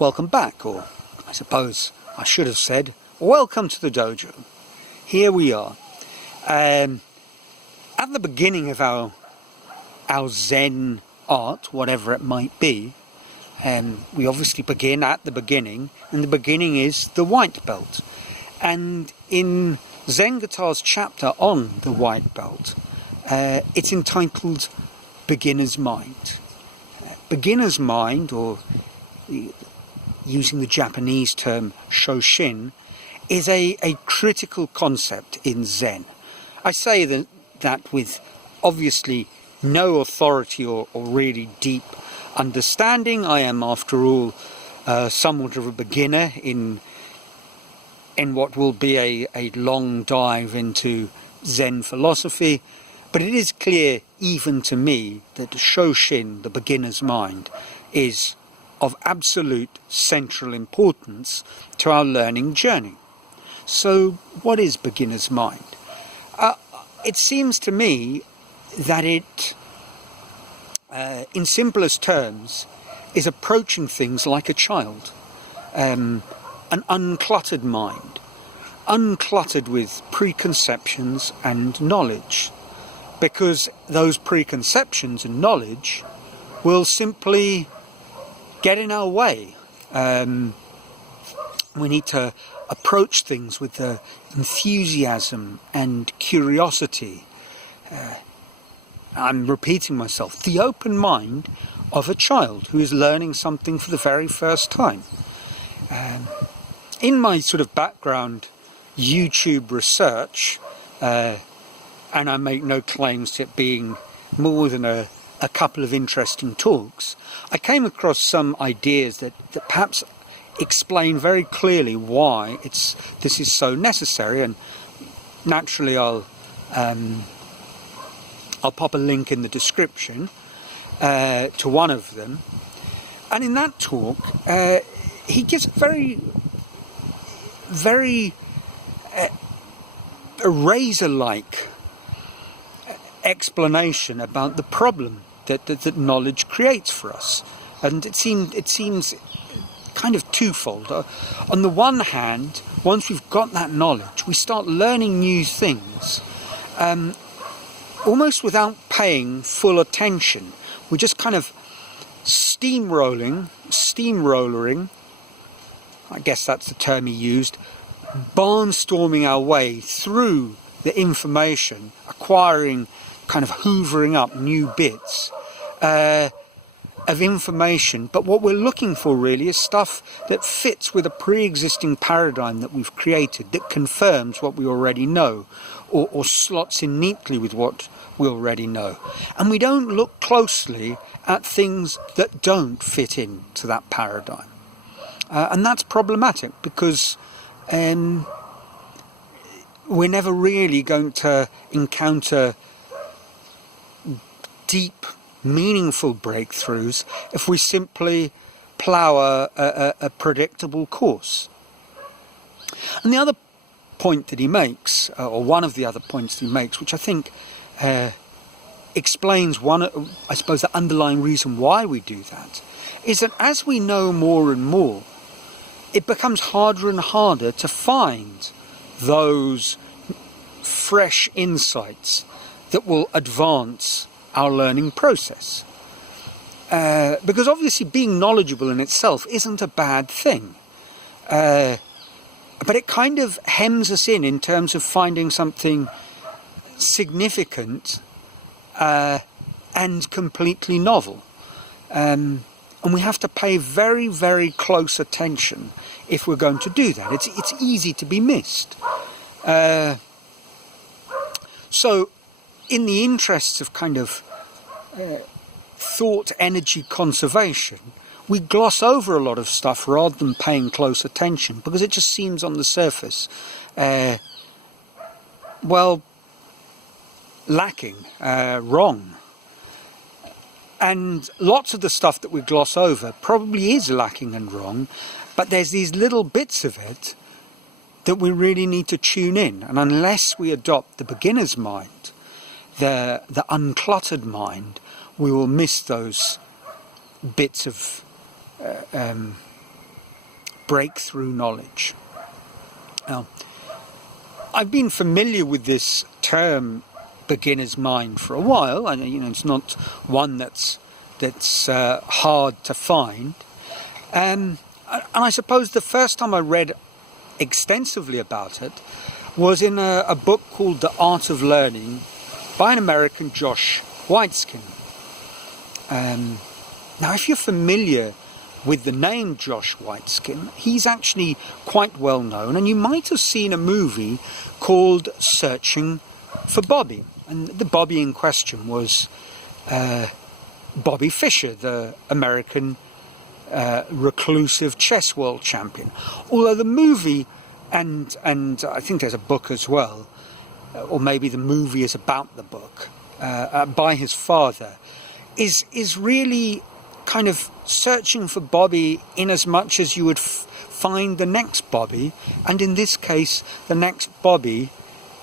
welcome back, or I suppose I should have said, welcome to the dojo. Here we are. At the beginning of our Zen art, whatever it might be, we obviously begin at the beginning, and the beginning is the white belt. And in Zen Guitar's chapter on the white belt, it's entitled Beginner's Mind. Beginner's mind, or using the Japanese term Shoshin, is a critical concept in Zen. I say that with obviously no authority or really deep understanding. I am, after all, somewhat of a beginner in what will be a long dive into Zen philosophy. But it is clear, even to me, that Shoshin, the beginner's mind, is of absolute central importance to our learning journey. So, what is beginner's mind? It seems to me that it, in simplest terms, is approaching things like a child. An uncluttered mind, uncluttered with preconceptions and knowledge. Because those preconceptions and knowledge will simply get in our way. We need to approach things with the enthusiasm and curiosity. I'm repeating myself. The open mind of a child who is learning something for the very first time. In my sort of background YouTube research, and I make no claims to it being more than a couple of interesting talks, I came across some ideas that perhaps explain very clearly why this is so necessary, and naturally I'll pop a link in the description to one of them. And in that talk, he gives a very razor-like explanation about the problem that knowledge creates for us. And it seems kind of twofold. On the one hand, once we've got that knowledge, we start learning new things almost without paying full attention. We're just kind of steamrolling, I guess that's the term he used, barnstorming our way through the information, acquiring, kind of hoovering up new bits of information. But what we're looking for really is stuff that fits with a pre-existing paradigm that we've created, that confirms what we already know, or slots in neatly with what we already know. And we don't look closely at things that don't fit into that paradigm. And that's problematic, because we're never really going to encounter deep, meaningful breakthroughs if we simply plough a predictable course. And the other point that he makes, or one of the other points that he makes, which I think explains I suppose, the underlying reason why we do that, is that as we know more and more, it becomes harder and harder to find those fresh insights that will advance our learning process. Because obviously being knowledgeable in itself isn't a bad thing. But it kind of hems us in terms of finding something significant and completely novel. And we have to pay very, very close attention if we're going to do that. It's easy to be missed. So, in the interests of kind of thought energy conservation, we gloss over a lot of stuff rather than paying close attention, because it just seems on the surface, lacking, wrong. And lots of the stuff that we gloss over probably is lacking and wrong, but there's these little bits of it that we really need to tune in. And unless we adopt the beginner's mind, the uncluttered mind, we will miss those bits of breakthrough knowledge. Now, I've been familiar with this term, beginner's mind, for a while, and it's not one that's hard to find. And I suppose the first time I read extensively about it was in a book called The Art of Learning by an American, Josh Waitzkin. Now, if you're familiar with the name Josh Waitzkin, he's actually quite well known, and you might have seen a movie called Searching for Bobby. And the Bobby in question was Bobby Fischer, the American reclusive chess world champion. Although the movie, and I think there's a book as well, or maybe the movie is about the book, by his father, is really kind of searching for Bobby in as much as you would find the next Bobby, and in this case the next Bobby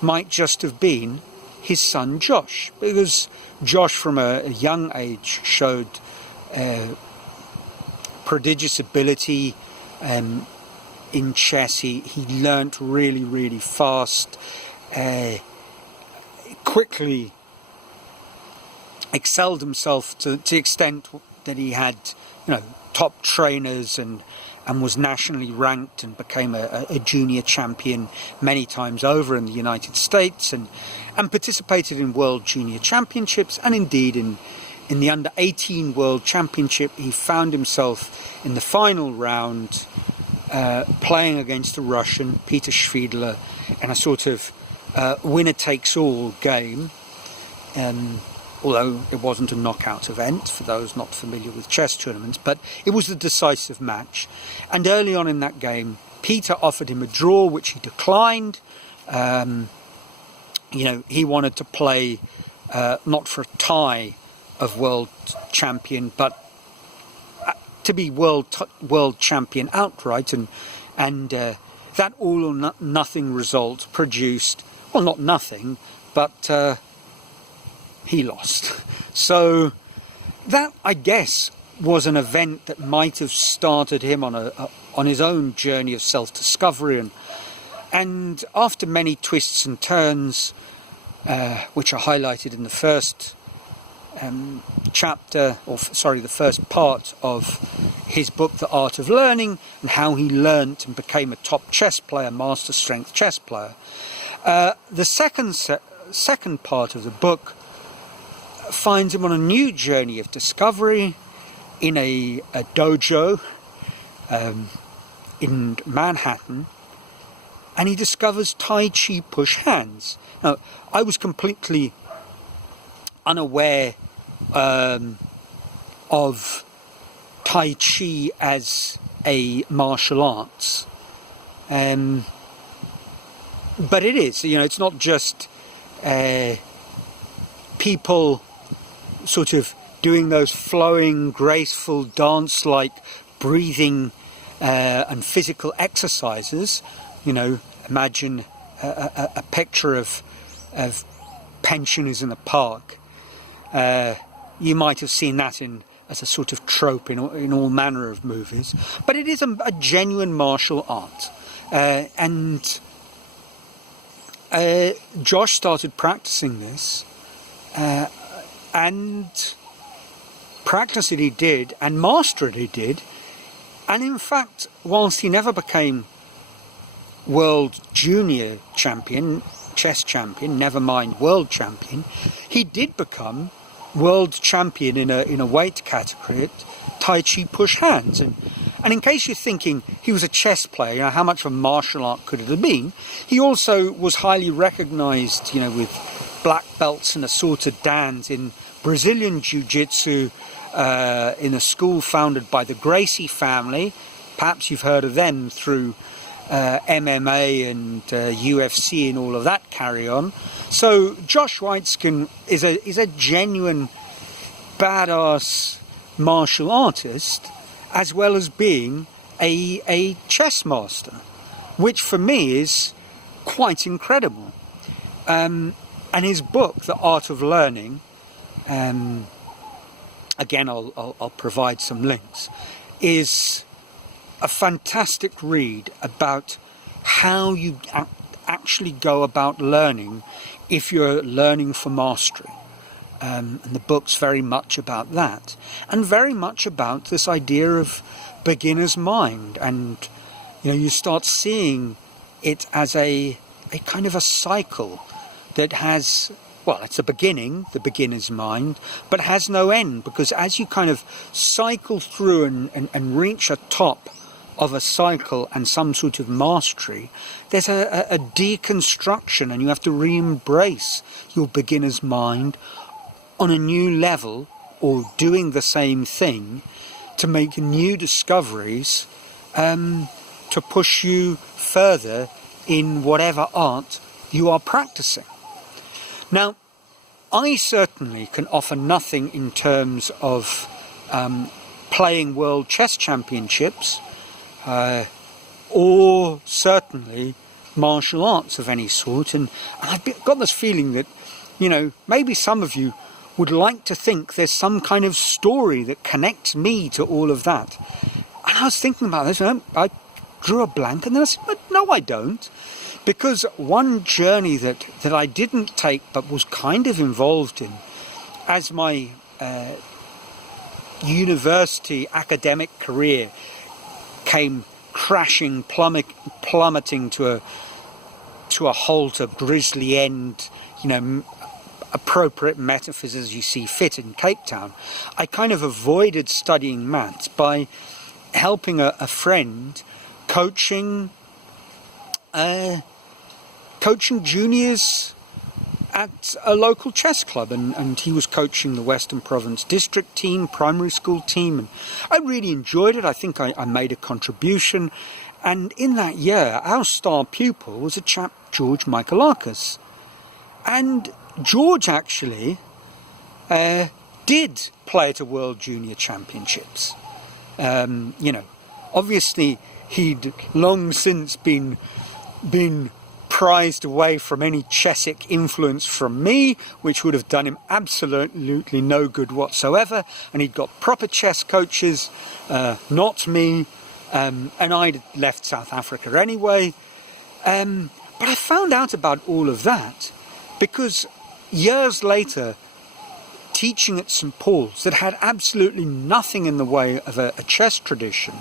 might just have been his son Josh, because Josh from a young age showed prodigious ability in chess. He learnt really fast, quickly excelled himself to the extent that he had, top trainers and was nationally ranked and became a junior champion many times over in the United States, and participated in World Junior Championships, and indeed in the Under-18 World Championship he found himself in the final round playing against a Russian, Peter Schwiedler, in a sort of winner-takes-all game. Although it wasn't a knockout event for those not familiar with chess tournaments, but it was the decisive match. And early on in that game, Peter offered him a draw, which he declined. He wanted to play not for a tie of world champion, but to be world champion outright, and that all or nothing result produced, well, not nothing, but he lost. So that, I guess, was an event that might have started him on his own journey of self-discovery, and after many twists and turns, which are highlighted in the first the first part of his book, The Art of Learning, and how he learnt and became a top chess player, master strength chess player. The second part of the book finds him on a new journey of discovery in a dojo in Manhattan, and he discovers Tai Chi push hands. Now, I was completely unaware of Tai Chi as a martial arts, but it is. It's not just people sort of doing those flowing, graceful, dance-like breathing and physical exercises. Imagine a picture of pensioners in a park. You might have seen that as a sort of trope in all manner of movies, but it is a genuine martial art. And Josh started practicing this, and practice it he did, and master it he did, and in fact, whilst he never became world junior champion, chess champion, never mind world champion, he did become world champion in a weight category at Tai Chi push hands. And in case you're thinking he was a chess player, how much of a martial art could it have been? He also was highly recognized, with black belts and assorted dans in Brazilian Jiu-Jitsu, in a school founded by the Gracie family. Perhaps you've heard of them through MMA and UFC and all of that carry on. So Josh Waitzkin is a genuine badass martial artist, as well as being a chess master, which for me is quite incredible. And his book, The Art of Learning, again I'll provide some links, is a fantastic read about how you actually go about learning if you're learning for mastery. And the book's very much about that, and very much about this idea of beginner's mind. And you start seeing it as a kind of a cycle that has, well, it's a beginning, the beginner's mind, but has no end, because as you kind of cycle through and reach a top of a cycle and some sort of mastery, there's a deconstruction, and you have to re-embrace your beginner's mind on a new level, or doing the same thing to make new discoveries, to push you further in whatever art you are practicing. Now, I certainly can offer nothing in terms of playing world chess championships, or certainly martial arts of any sort, and I've got this feeling that maybe some of you would like to think there's some kind of story that connects me to all of that. And I was thinking about this, and I drew a blank, and then I said, but no, I don't. Because one journey that I didn't take but was kind of involved in as my university academic career came crashing, plummeting to a halt, a grisly end, appropriate metaphors as you see fit in Cape Town, I kind of avoided studying maths by helping a friend coaching juniors at a local chess club, and he was coaching the Western Province district team, primary school team, and I really enjoyed it. I think I made a contribution, and in that year our star pupil was a chap, George Michaelakis, and George actually did play at a World Junior Championships. Obviously he'd long since been prized away from any chessic influence from me, which would have done him absolutely no good whatsoever, and he'd got proper chess coaches, not me, and I'd left South Africa anyway. But I found out about all of that because years later, teaching at St. Paul's that had absolutely nothing in the way of a chess tradition,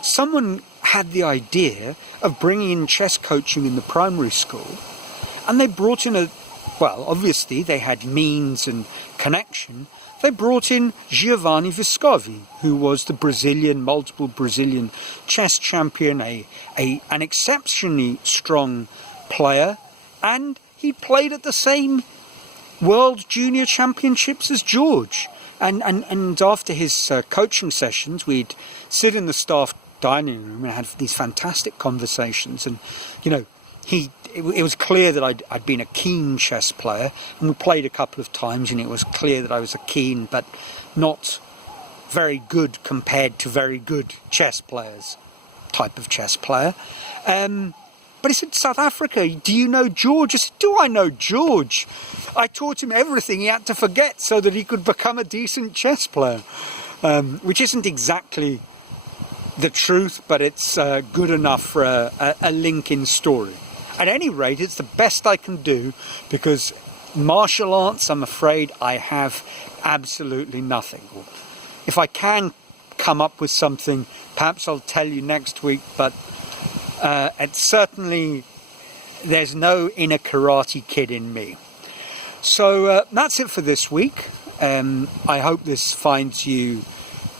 someone had the idea of bringing in chess coaching in the primary school, and they brought in obviously they had means and connection. They brought in Giovanni Vescovi, who was the multiple Brazilian chess champion, an exceptionally strong player, and he played at the same World Junior Championships as George. And after his coaching sessions, we'd sit in the staff dining room and had these fantastic conversations, and it was clear that I'd been a keen chess player, and we played a couple of times, and it was clear that I was a keen but not very good compared to very good chess players type of chess player. But he said, South Africa, do you know George? I said, do I know George? I taught him everything he had to forget so that he could become a decent chess player, which isn't exactly the truth, but it's good enough for a link in story. At any rate, it's the best I can do, because martial arts, I'm afraid, I have absolutely nothing. If I can come up with something, perhaps I'll tell you next week, but it's certainly, there's no inner Karate Kid in me. So that's it for this week. I hope this finds you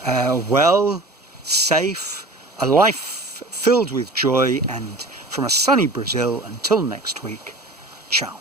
well, safe, a life filled with joy, and from a sunny Brazil, until next week, ciao.